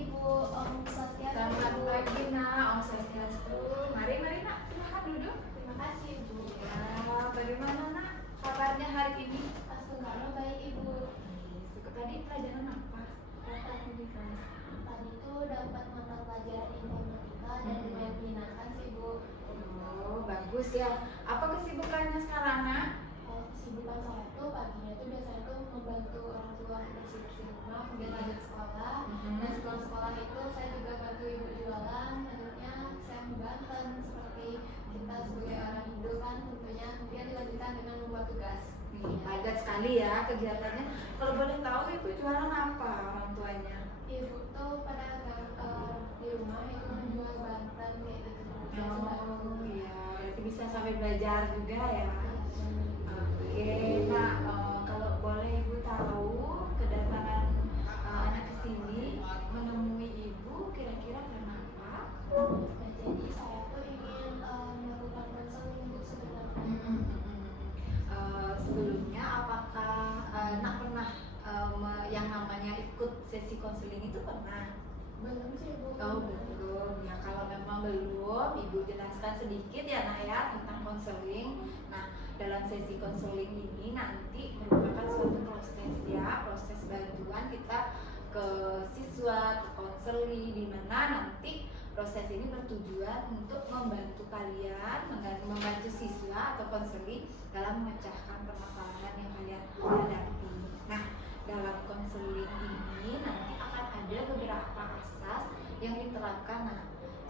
Ibu, Om Swastiastu. Selamat pagi nak, Om Swastiastu. Mari nak, silakan duduk. Terima kasih Ibu. Ya, bagaimana nak kabarnya hari ini? Alhamdulillah baik Ibu. Tadi pelajaran apa? Dapat di kelas. Tadi itu dapat mata pelajaran informatika dan riwayat menyenangkan sih Ibu. Oh, bagus ya. Apa kesibukannya sekarang nak? Kalau kesibukan saya tuh paginya tuh biasanya tuh membantu orang tua bersih-bersih rumah, kemudian lanjut sekolah. Dan sekolah itu saya juga bantu ibu jualan. Lanjutnya saya membantu seperti kita sebagai orang Hindu kan tentunya. Kemudian dilanjutkan dengan membuat tugas. Padat sekali ya kegiatannya. Kalau boleh tahu ibu jualan apa orang tuanya? Ibu tuh pada di rumah itu menjual banten kayak gitu. Oh iya, berarti bisa sampai belajar juga ya. Oke, nah kalau boleh ibu tahu kedatangan anak ke sini menemui ibu kira-kira karena apa? Nah, jadi saya tuh ingin melakukan konseling Bu sebenarnya. Sebelumnya apakah nak pernah yang namanya ikut sesi konseling itu pernah? Belum sih Bu. Oh belum, ya kalau memang belum, ibu jelaskan sedikit ya nak ya tentang konseling. Nah dalam sesi konseling ini nanti merupakan suatu proses ya, proses bantuan kita ke siswa, ke konseling, di mana nanti proses ini bertujuan untuk membantu kalian, membantu siswa atau konseling dalam memecahkan permasalahan yang kalian hadapi. Nah dalam konseling ini nanti akan ada beberapa asas yang diterapkan. Nah,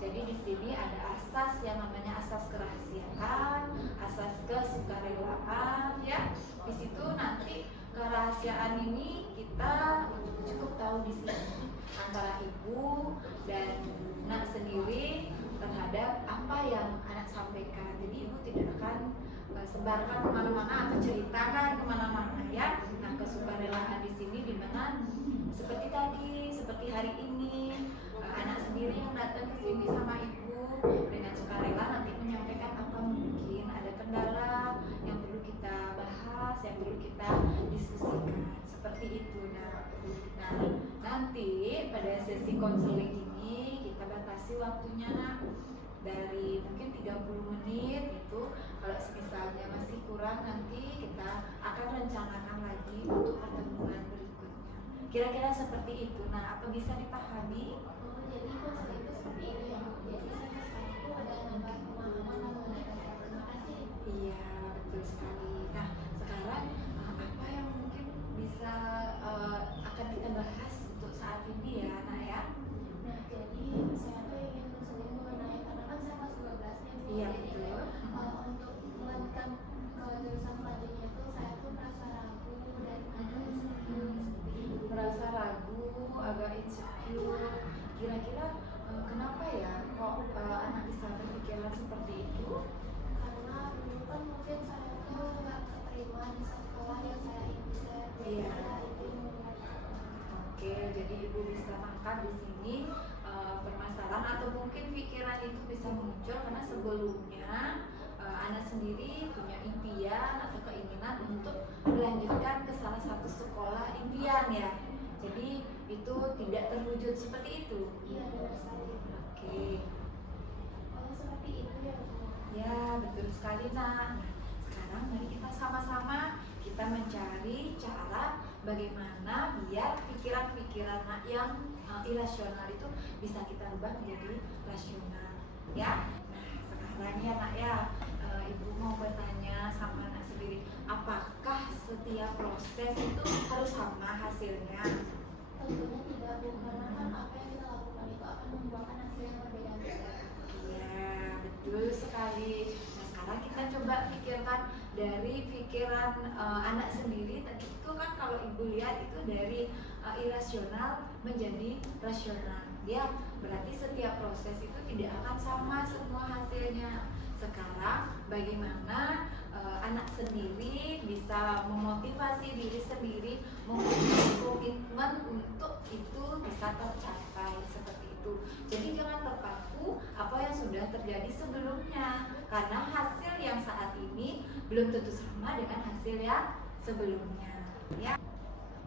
jadi di sini ada asas yang namanya asas kerahasiaan, asas kesukarelaan, ya. Di situ nanti kerahasiaan ini kita cukup tahu di sini antara ibu dan anak sendiri terhadap apa yang anak sampaikan. Jadi ibu tidak akan sebarkan kemana-mana atau ceritakan kemana-mana ya. Nah kesukarelaan di sini dimana seperti tadi, seperti hari ini anak sendiri yang datang ke sini sama ibu dengan sukarela nanti menyampaikan apa mungkin ada kendala yang perlu kita bahas, yang perlu kita diskusikan seperti itu. Nah nanti pada sesi konseling ini kita batasi waktunya nak dari mungkin 30 menit itu. Kalau misalnya masih kurang nanti kita akan rencanakan lagi untuk pertemuan berikutnya. Kira-kira seperti itu. Nah, apa bisa dipahami? Oh, jadi konseling itu seperti itu ya Bu. Jadi sampai sekarang itu ada nambah pemahaman mengenai konseling. Terima kasih. Iya, betul sekali. Nah, sekarang apa yang mungkin bisa akan kita bahas untuk saat ini ya, Nak ya? Nah, jadi saya tuh ingin konseling mengenai karena kan saya kelas 12 nih Bu. Iya, Jadi betul. untuk melanjutkan ke jurusan selanjutnya tuh saya tuh merasa ragu dan agak insecure seperti itu. Merasa ragu, agak insecure. Kira-kira kenapa ya kok anak bisa berpikiran seperti itu? Karena dulu kan mungkin saya tuh nggak keterima di sekolah yang saya inginkan. Iya. Itu Oke, jadi ibu bisa tangkap di sini permasalahan atau mungkin pikiran itu bisa muncul karena sebelumnya anak sendiri punya impian atau keinginan untuk melanjutkan ke salah satu sekolah impian ya. Jadi itu tidak terwujud seperti itu. iya benar sekali. Oke. Oh seperti itu ya Bu. Ya, betul sekali nak. Nah, sekarang mari kita sama-sama kita mencari cara bagaimana biar pikiran-pikiran yang irasional itu bisa kita rubah menjadi rasional. Ya. Nah, sekarang ya nak ya, ibu mau bertanya sama anak sendiri, apakah setiap proses itu harus sama hasilnya? Tentunya tidak Bu, karena kan apa yang kita lakukan itu akan membuahkan hasil yang berbeda-beda. Iya, betul sekali. Nah, sekarang kita coba pikirkan dari pikiran anak sendiri. Tadi itu kan kalau ibu lihat itu dari irasional menjadi rasional. Ya, berarti setiap proses itu tidak akan sama semua hasilnya. Sekarang bagaimana anak sendiri bisa memotivasi diri sendiri, mempunyai komitmen untuk itu bisa tercapai seperti itu. Jadi jangan terpaku apa yang sudah terjadi sebelumnya, karena hasil yang saat ini belum tentu sama dengan hasil yang sebelumnya. Ya.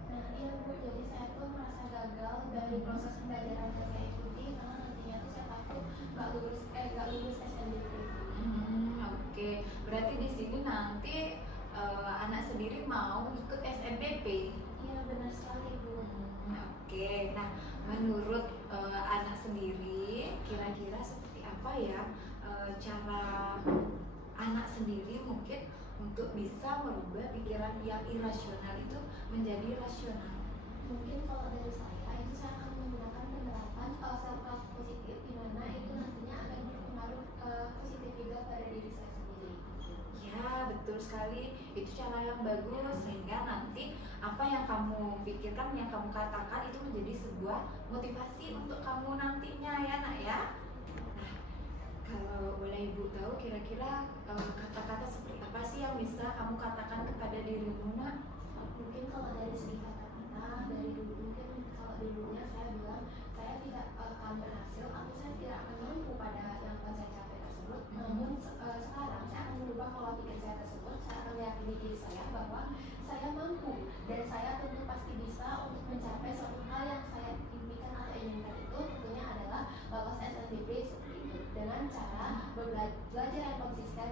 Nah iya Bu, jadi saya tuh merasa gagal dan dari proses pembelajaran yang saya ikuti, karena nantinya tuh saya takut nggak lulus SNBP. Oke, berarti di sini nanti anak sendiri mau ikut SNBP. Iya benar sekali Bu. Oke, nah menurut anak sendiri kira-kira seperti apa ya cara anak sendiri mungkin untuk bisa merubah pikiran yang irasional itu menjadi rasional? Mungkin kalau dari saya itu saya akan menggunakan penerapan self positif, di mana itu nantinya akan berpengaruh positif juga pada diri saya sendiri. Ya, betul sekali. Itu cara yang bagus sehingga nanti apa yang kamu pikirkan, yang kamu katakan itu menjadi sebuah motivasi untuk kamu nantinya ya nak ya. Nah, kalau boleh Ibu tahu kira-kira kata-kata seperti apa sih yang bisa kamu katakan kepada dirimu nak? Mungkin kalau dari segi kata-kata dari dulu, mungkin kalau dulunya saya bilang saya tidak akan berhasil atau saya tidak akan mampu pada yang akan saya capai tersebut. Namun sekarang saya akan merubah pola pikir saya tersebut. Saya akan meyakini diri saya bahwa saya mampu dan saya tentu pasti bisa untuk mencapai suatu hal yang saya impikan atau inginkan. Itu tentunya adalah lolos SNBP seperti itu dengan cara belajar yang konsisten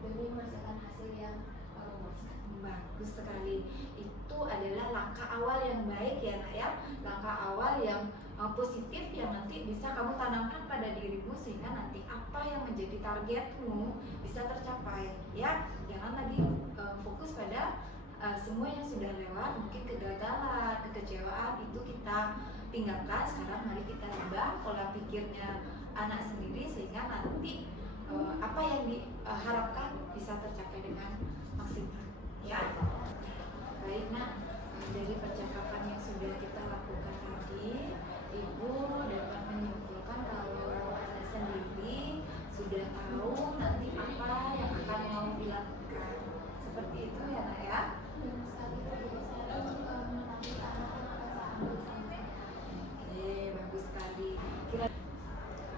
demi menghasilkan hasil yang memuaskan. Bagus sekali. Itu adalah langkah awal yang baik ya nak ya. Langkah awal yang positif yang nanti bisa kamu tanamkan pada dirimu sehingga nanti apa yang menjadi targetmu bisa tercapai ya. Jangan lagi fokus pada semua yang sudah lewat, mungkin kegagalan, kekecewaan itu kita tinggalkan. Sekarang mari kita ubah pola pikirnya anak sendiri sehingga nanti apa yang diharapkan bisa tercapai dengan maksimal ya. Baik nak, dari percakapan yang sudah kita lakukan tadi, Ibu dapat menyimpulkan kalau anak sendiri sudah tahu nanti apa yang akan mau dilakukan. Seperti itu ya nak ya. Benar sekali, jadi saya mengetahui arah yang akan saya ambil selanjutnya. Oke, bagus sekali.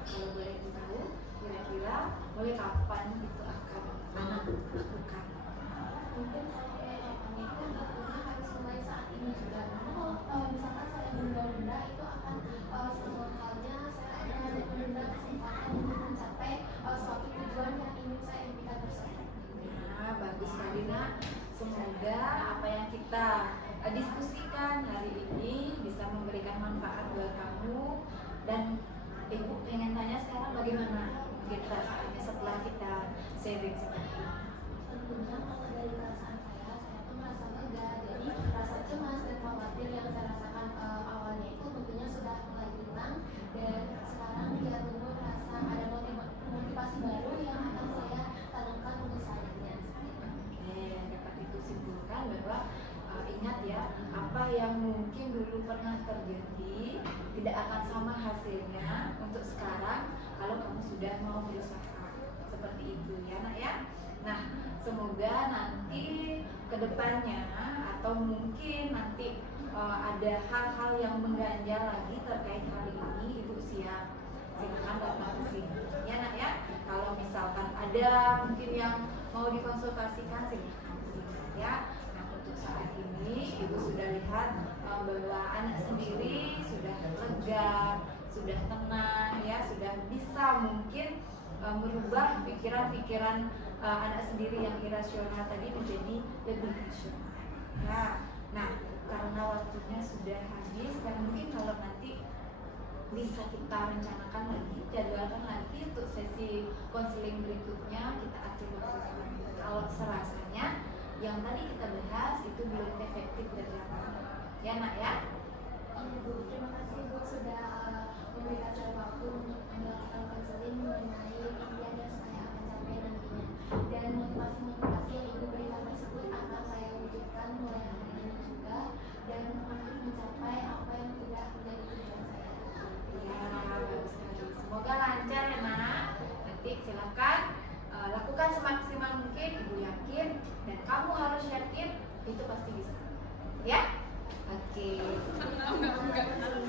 Kalau boleh tahu, kira-kira mulai kapan itu akan anak lakukan? Mungkin kalau mulai kapan itu tentunya harus mulai saat ini juga. Karena kalau misalkan saya menunda-nunda itu akan sama halnya saya akan menunda kesempatan untuk mencapai suatu tujuan yang ingin saya impikan tersebut. Nah, bagus sekali nak. Semoga apa yang kita diskusikan hari ini bisa memberikan manfaat buat kamu. Dan Ibu pengen tanya sekarang bagaimana mungkin perasaannya setelah kita sharing seperti ini? Tentunya kalau dari perasaan saya tuh merasa lega. Jadi rasa cemas dan khawatir yang saya rasakan awalnya itu tentunya sudah mulai hilang, dan sekarang dia tumbuh rasa ada motivasi baru yang akan saya tanamkan untuk selanjutnya. Oke, dapat itu simpulkan bahwa ingat ya, apa yang mungkin dulu pernah terjadi tidak akan sama hasilnya untuk sekarang kalau kamu sudah mau berusaha. Seperti itu ya nak ya. Nah, semoga nanti kedepannya atau mungkin nanti ada hal-hal yang mengganjal lagi terkait hal ini, Ibu siap. Silakan datang ke sini ya nak ya. Kalau misalkan ada mungkin yang mau dikonsultasikan, silakan ke sini ya. Nah, untuk saat ini Ibu sudah lihat bahwa anak sendiri sudah lega, sudah tenang ya, sudah bisa mungkin merubah pikiran-pikiran anak sendiri yang irasional tadi menjadi lebih rasional ya. Nah, karena waktunya sudah habis dan mungkin kalau nanti bisa kita rencanakan lagi, jadwalkan lagi untuk sesi konseling berikutnya, kita atur waktunya lagi. Kalau serasanya yang tadi kita bahas itu belum efektif dan relevan ya nak ya. Bu, terima kasih Bu sudah memberikan saya waktu untuk melakukan konseling mengenai impian dan saya akan capai nantinya. Dan motivasi-motivasi yang Ibu berikan tersebut akan saya wujudkan mulai hari ini juga, dan untuk mencapai apa yang sudah menjadi tujuan saya. Ya, bagus sekali. Semoga lancar ya nak. Nanti silakan lakukan semaksimal mungkin. Ibu yakin dan kamu harus yakin itu pasti bisa. Ya? Oke. Enggak.